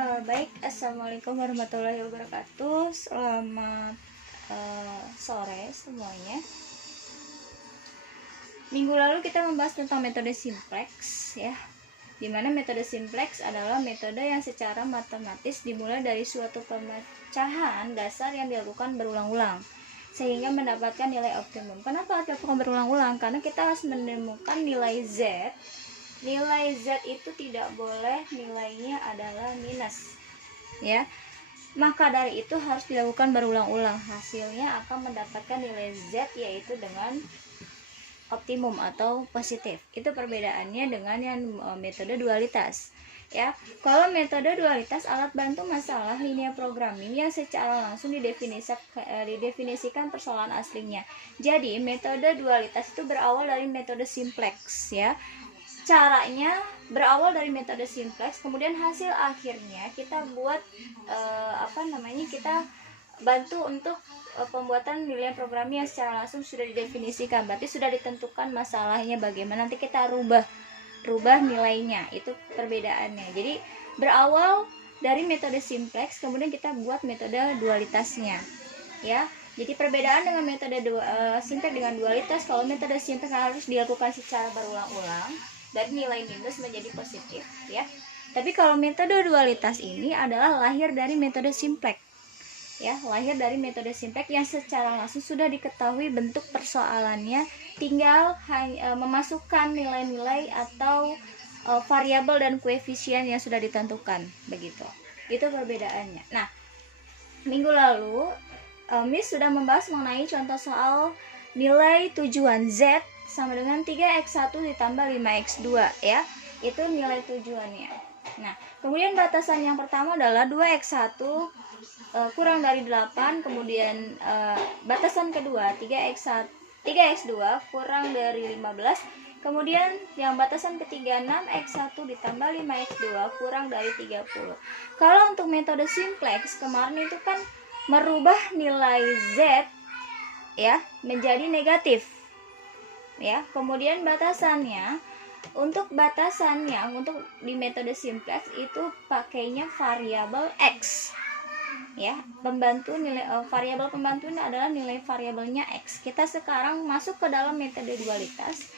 Baik, assalamualaikum warahmatullahi wabarakatuh. Selamat sore semuanya. Minggu lalu kita membahas tentang metode simplex, ya. Dimana metode simplex adalah metode yang secara matematis dimulai dari suatu pemecahan dasar yang dilakukan berulang-ulang sehingga mendapatkan nilai optimum. Kenapa dilakukan berulang-ulang? Karena kita harus menemukan nilai Z. Nilai Z itu tidak boleh nilainya adalah minus, ya. Maka dari itu harus dilakukan berulang-ulang. Hasilnya akan mendapatkan nilai Z yaitu dengan optimum atau positif. Itu perbedaannya dengan yang metode dualitas, ya. Kalau metode dualitas alat bantu masalah linear programming yang secara langsung didefinisikan persoalan aslinya. Jadi metode dualitas itu berawal dari metode simplex, ya. Caranya berawal dari metode simplex, kemudian hasil akhirnya kita buat kita bantu untuk pembuatan nilai programnya yang secara langsung sudah didefinisikan. Berarti sudah ditentukan masalahnya bagaimana, nanti kita rubah nilainya. Itu perbedaannya. Jadi berawal dari metode simplex, kemudian kita buat metode dualitasnya, ya. Jadi perbedaan dengan metode simplex dengan dualitas, kalau metode simplex harus dilakukan secara berulang-ulang dari nilai minus menjadi positif, ya. Tapi kalau metode dualitas ini adalah lahir dari metode simplex, ya, lahir dari metode simplex yang secara langsung sudah diketahui bentuk persoalannya, tinggal memasukkan nilai-nilai atau variabel dan koefisien yang sudah ditentukan, begitu. Itu perbedaannya. Nah, minggu lalu Miss sudah membahas mengenai contoh soal nilai tujuan Z sama dengan 3x1 ditambah 5x2, ya. Itu nilai tujuannya. Nah, kemudian batasan yang pertama adalah 2x1 kurang dari 8, kemudian batasan kedua 3x2 kurang dari 15, kemudian yang batasan ketiga 6x1 ditambah 5x2 kurang dari 30. Kalau untuk metode simplex kemarin itu kan merubah nilai Z, ya, menjadi negatif, ya. Kemudian untuk di metode simplex itu pakainya variabel X, ya. Variabel pembantunya adalah nilai variabelnya X. Kita sekarang masuk ke dalam metode dualitas.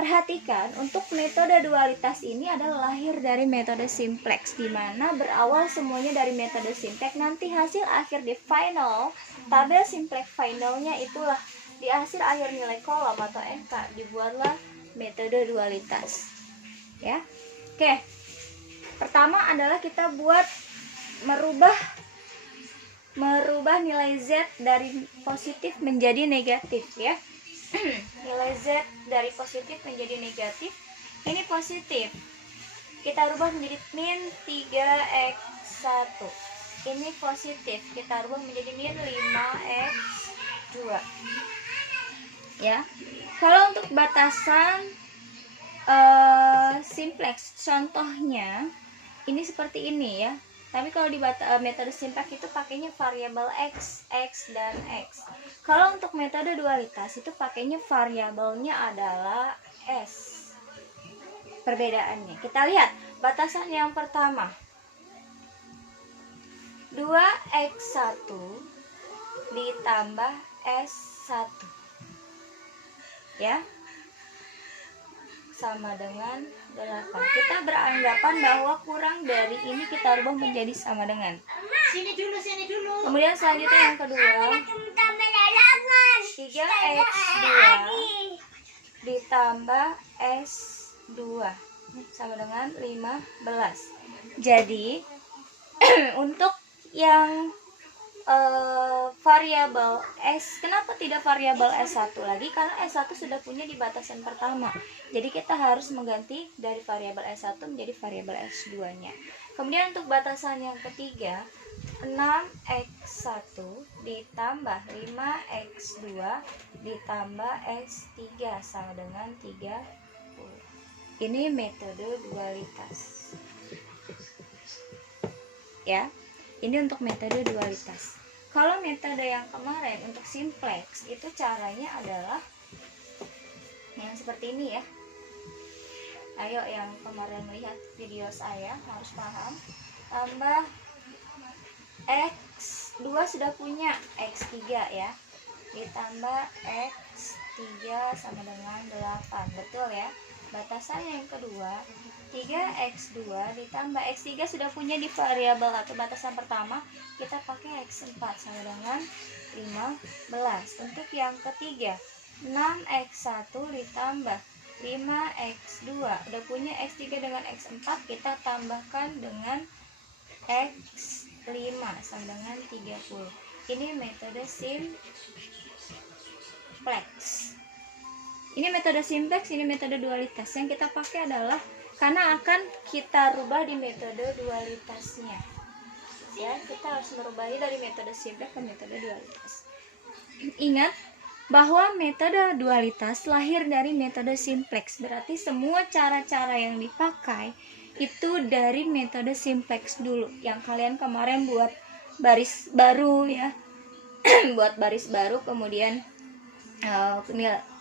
Perhatikan, untuk metode dualitas ini adalah lahir dari metode simplex, di mana berawal semuanya dari metode simplex. Nanti hasil akhir di final, tabel simplex finalnya itulah di hasil akhir nilai kolom atau NK dibuatlah metode dualitas, ya. Oke. Pertama adalah kita buat merubah nilai Z dari positif menjadi negatif, ya. Nilai Z dari positif menjadi negatif. Ini positif, kita rubah menjadi min 3x1. Ini positif, kita rubah menjadi min 5x2, ya. Kalau untuk batasan simplex, contohnya ini seperti ini, ya. Tapi kalau di metode simplex itu pakainya variabel X, dan X. Kalau untuk metode dualitas itu pakainya variabelnya adalah S. Perbedaannya, kita lihat batasan yang pertama 2x1 ditambah S1, ya, sama dengan 8. Kita beranggapan bahwa kurang dari ini kita rubah menjadi sama dengan. Sini dulu. Kemudian selanjutnya yang kedua 3x2 ditambah S2 sama dengan 15. Jadi untuk yang variabel S, kenapa tidak variabel S1 lagi? Karena S1 sudah punya di batasan pertama. Jadi kita harus mengganti dari variabel S1 menjadi variabel S2 nya. Kemudian untuk batasan yang ketiga 6x1 ditambah 5x2 ditambah S3 sama dengan 30. Ini metode dualitas, ya. Ini untuk metode dualitas. Kalau metode yang kemarin untuk simplex itu caranya adalah yang seperti ini, ya. Ayo yang kemarin melihat video saya harus paham. tambah X2 sudah punya X3 ya, ditambah X3 sama dengan 8, betul ya. Batasan yang kedua 3x2 ditambah x3 sudah punya di variabel atau batasan pertama, kita pakai x4 sama dengan 15. Untuk yang ketiga 6x1 ditambah 5x2 udah punya x3 dengan x4, kita tambahkan dengan x5 sama dengan 30. Ini metode simplex. Ini metode simplex, ini metode dualitas. Yang kita pakai adalah karena akan kita rubah di metode dualitasnya. Ya, kita harus merubahnya dari metode simplex ke metode dualitas. Ingat bahwa metode dualitas lahir dari metode simplex. Berarti semua cara-cara yang dipakai itu dari metode simplex dulu. Yang kalian kemarin buat baris baru ya. Buat baris baru, kemudian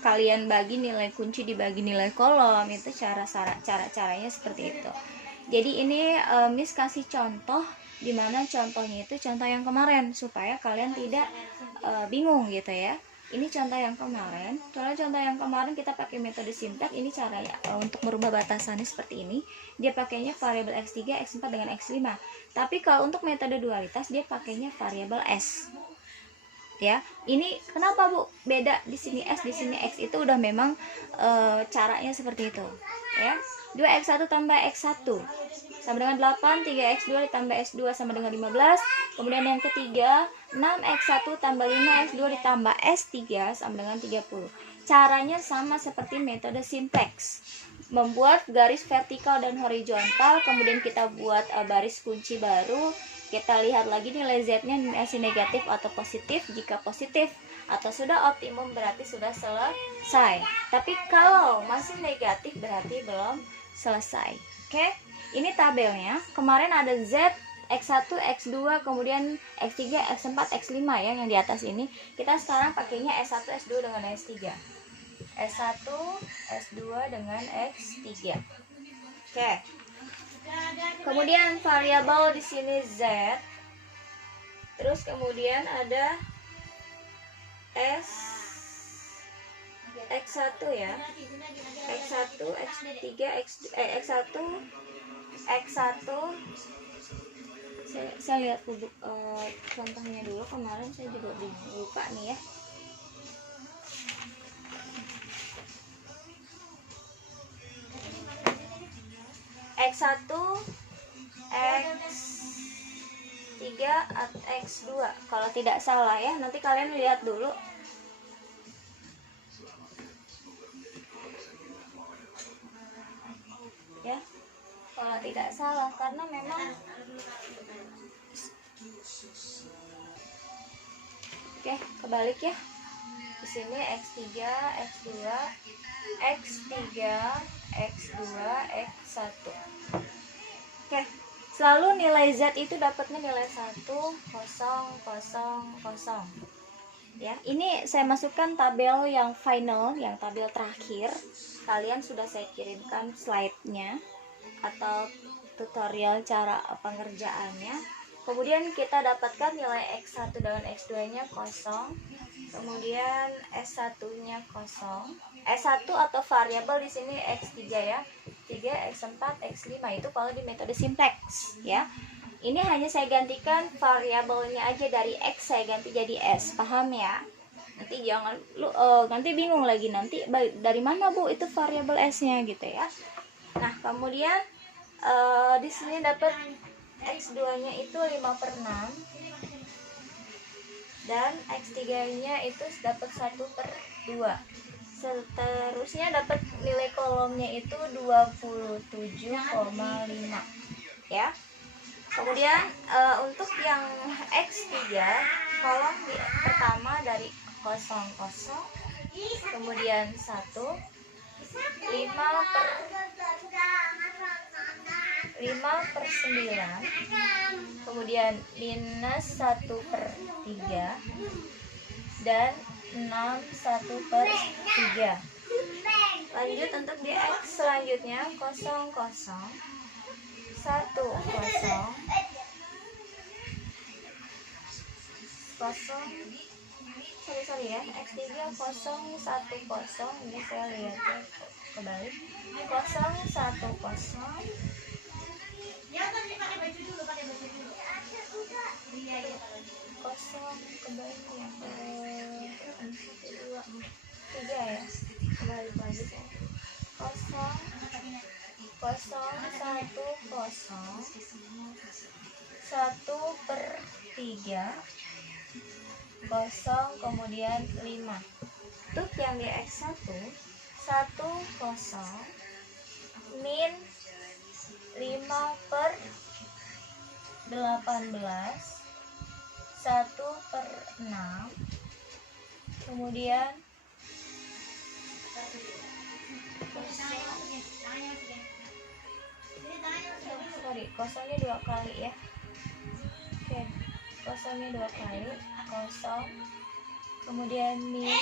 kalian bagi nilai kunci dibagi nilai kolom, itu cara-caranya seperti itu. Jadi ini Miss kasih contoh, dimana contohnya itu contoh yang kemarin supaya kalian tidak bingung gitu ya. Ini contoh yang kemarin. Kalau contoh yang kemarin kita pakai metode simplex, ini caranya untuk merubah batasannya seperti ini. Dia pakainya variabel x3, x4 dengan x5. Tapi kalau untuk metode dualitas dia pakainya variabel s. Ya, ini kenapa Bu beda di sini S di sini X, itu udah memang caranya seperti itu ya. 2x1 tambah x1 sama dengan 8, 3x2 ditambah x2 sama dengan 15. Kemudian yang ketiga 6x1 tambah 5x2 ditambah s3 sama dengan 30. Caranya sama seperti metode simplex, membuat garis vertikal dan horizontal, kemudian kita buat baris kunci baru. Kita lihat lagi nilai z-nya masih negatif atau positif. Jika positif atau sudah optimum berarti sudah selesai. Tapi kalau masih negatif berarti belum selesai. Oke, ini tabelnya. Kemarin ada z, x1, x2, kemudian x3, x4, x5 ya yang di atas ini. Kita sekarang pakainya s1, s2 dengan s3. S1, S2 dengan X3. Oke. Kemudian variabel di sini Z. Terus kemudian ada X1 ya. X1, X3, X1, X1. Saya lihat contohnya dulu, kemarin saya juga lupa nih ya. X1, X3, atau X2 kalau tidak salah ya. Nanti kalian lihat dulu. Ya, kalau tidak salah karena memang oke, kebalik ya. Di sini X3, X2, X3, X2, X1. Oke, selalu nilai Z itu dapatnya nilai 1, 0, 0, 0. Ya, ini saya masukkan tabel yang final, yang tabel terakhir. Kalian sudah saya kirimkan slide-nya atau tutorial cara pengerjaannya. Kemudian kita dapatkan nilai X1 dengan X2-nya 0. Kemudian S1-nya 0. S1 atau variabel di sini X3 ya. 3, X4, X5 itu kalau di metode simplex ya. Ini hanya saya gantikan variabelnya aja, dari X saya ganti jadi S. Paham ya? Nanti jangan nanti bingung lagi nanti dari mana Bu itu variabel S-nya gitu ya. Nah, kemudian di sini dapat X2-nya itu 5/6 dan X3-nya itu dapat 1/2. Seterusnya dapat nilai kolomnya itu 27,5 ya. Kemudian untuk yang X3 kolom pertama dari 0, 0, kemudian 1, 5/9, kemudian minus 1/3 dan 6/1/3. Lanjut untuk di X selanjutnya 0, 0, 1, 0, ya, X3 0 1 0, ini saya lihatnya kebalik, 0 1 0, kosong kebalik ya, 3 ya, kebalik lagi ya, 0 0 1 0, 1/3, 0 kemudian 5. Untuk yang di X1 1 0 min 5/18, 1/6, kemudian kosongnya 2 kali ya. Oke, kosongnya 2 kali, 0, kemudian min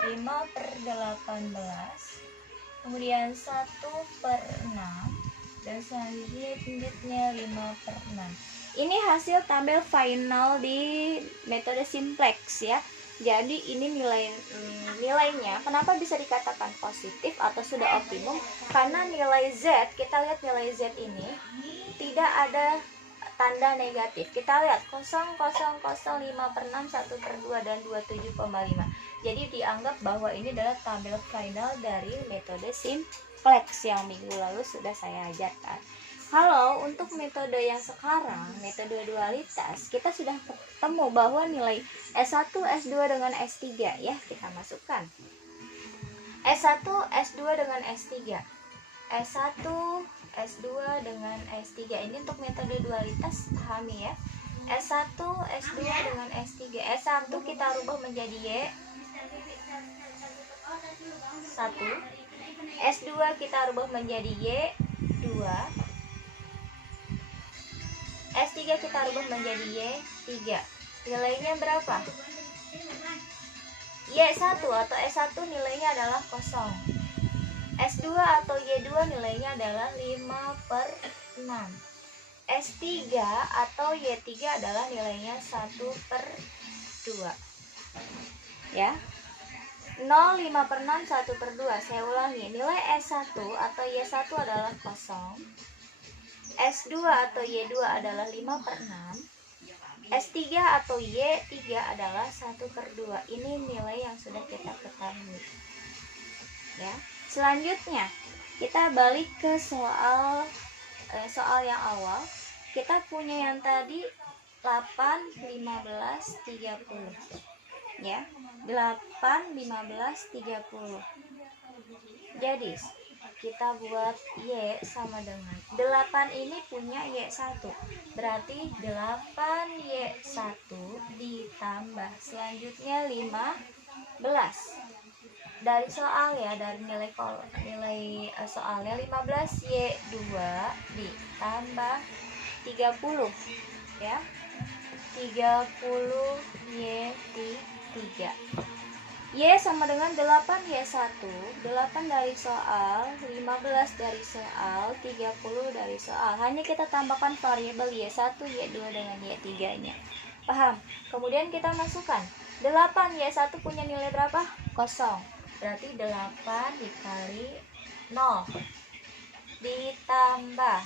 5/18, kemudian 1/6, dan selanjutnya 5/6. Ini hasil tabel final di metode simplex ya. Jadi ini nilainya kenapa bisa dikatakan positif atau sudah optimum? Karena nilai Z, kita lihat nilai Z ini tidak ada tanda negatif. Kita lihat 0, 0, 0, 5/6, 1/2, dan 27,5. Jadi dianggap bahwa ini adalah tabel final dari metode simplex yang minggu lalu sudah saya ajarkan. Halo, untuk metode yang sekarang, metode dualitas, kita sudah ketemu bahwa nilai S1, S2 dengan S3 ya, kita masukkan. S1, S2 dengan S3. S1, S2 dengan S3. Ini untuk metode dualitas, pahami ya. S1, S2 dengan S3. S1 kita rubah menjadi Y 1. S2 kita rubah menjadi Y 2. S3 kita rubah menjadi Y3. Nilainya berapa? Y1 atau S1 nilainya adalah 0. S2 atau Y2 nilainya adalah 5/6. S3 atau Y3 adalah nilainya 1/2. Ya. 0, 5/6, 1/2. Saya ulangi, nilai S1 atau Y1 adalah 0. S2 atau Y2 adalah 5/6. S3 atau Y3 adalah 1/2. Ini nilai yang sudah kita ketahui. Ya. Selanjutnya, kita balik ke soal yang awal. Kita punya yang tadi 8, 15, 30. Ya. 8, 15, 30. Jadi kita buat Y sama dengan 8 ini punya Y1, berarti 8Y1 ditambah selanjutnya 15. Dari soal ya, dari nilai soalnya 15Y2 ditambah 30 ya, 30Y3. Y sama dengan 8Y1, 8 dari soal, 15 dari soal, 30 dari soal. Hanya kita tambahkan variabel Y1, Y2 dengan Y3-nya. Paham? Kemudian kita masukkan 8Y1 punya nilai berapa? 0. Berarti 8 dikali 0 ditambah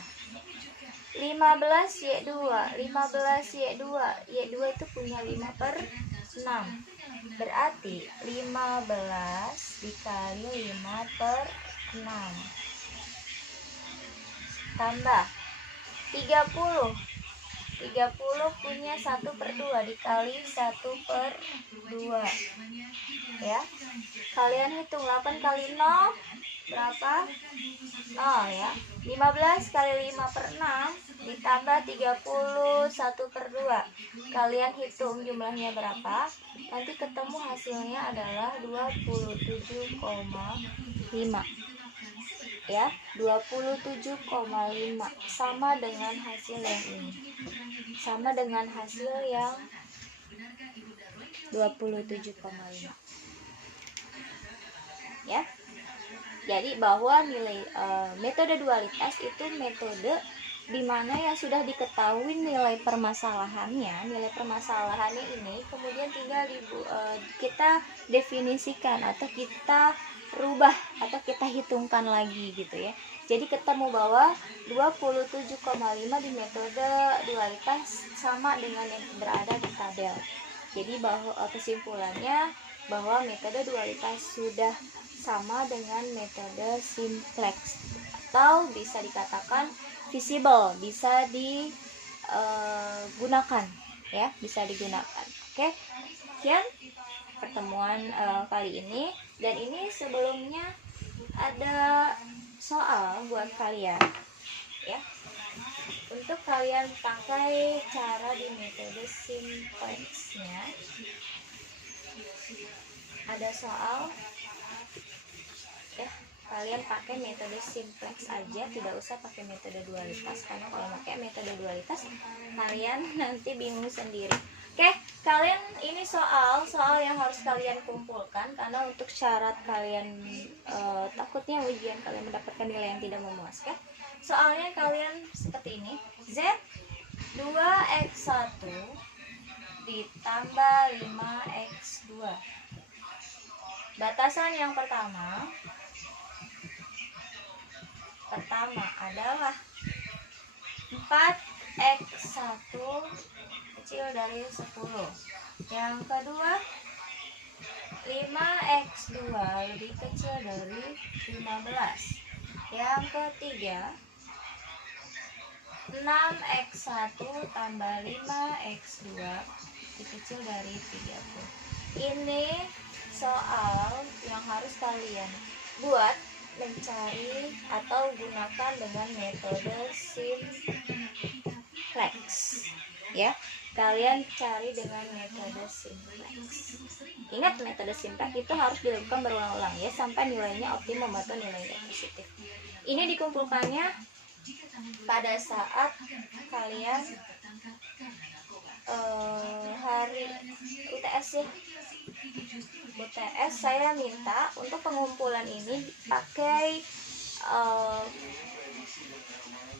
15Y2. 15Y2, Y2 itu punya 5/6. Berarti 15 dikali 5/6 tambah 30. 30 punya 1/2 dikali 1/2 ya. Kalian hitung 8 kali 0 berapa? 0 ya. 15 kali 5/6 ditambah 30 1/2. Kalian hitung jumlahnya berapa? Nanti ketemu hasilnya adalah 27,5 ya, 27,5 sama dengan hasil yang ini, sama dengan hasil yang 27,5 ya. Jadi bahwa nilai metode dualitas itu metode dimana yang sudah diketahui nilai permasalahannya ini kemudian tinggal kita definisikan atau kita rubah atau kita hitungkan lagi gitu ya. Jadi ketemu bahwa 27,5 di metode dualitas sama dengan yang berada di tabel. Jadi bahwa kesimpulannya bahwa metode dualitas sudah sama dengan metode simplex, atau bisa dikatakan visible, bisa digunakan ya, bisa digunakan. Oke, sekian pertemuan kali ini, dan ini sebelumnya ada soal buat kalian ya, untuk kalian pakai cara di metode simplexnya. Ada soal ya, kalian pakai metode simplex aja, tidak usah pakai metode dualitas, karena kalau pakai metode dualitas kalian nanti bingung sendiri. Oke, kalian ini soal yang harus kalian kumpulkan, karena untuk syarat kalian takutnya ujian kalian mendapatkan nilai yang tidak memuaskan. Soalnya kalian seperti ini, Z 2x1 ditambah 5x2. Batasan yang pertama adalah 4x1 kecil dari 10. Yang kedua 5x2 lebih kecil dari 15. Yang ketiga 6x1 tambah 5x2 lebih kecil dari 30. Ini soal yang harus kalian buat, mencari atau gunakan dengan metode simplex ya. Kalian cari dengan metode simplex. Ingat, metode simplex itu harus dilakukan berulang-ulang ya, sampai nilainya optimum atau nilainya positif. Ini dikumpulkannya pada saat kalian hari UTS ya. UTS saya minta untuk pengumpulan ini pakai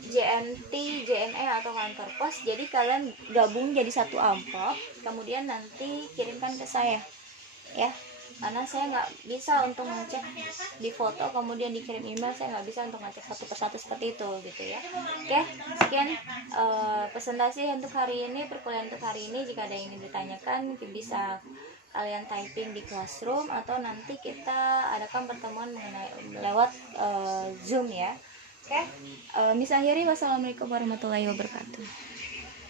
JNT, JNE atau kantor pos. Jadi kalian gabung jadi satu amplop, kemudian nanti kirimkan ke saya ya, karena saya nggak bisa untuk ngecek di foto kemudian dikirim email, saya nggak bisa untuk ngecek satu persatu seperti itu gitu ya. Oke, sekian presentasi untuk hari ini, perkuliahan untuk hari ini. Jika ada yang ingin ditanyakan bisa kalian typing di Classroom, atau nanti kita adakan pertemuan mengenai lewat Zoom ya. Oke, misalnya, wassalamualaikum warahmatullahi wabarakatuh.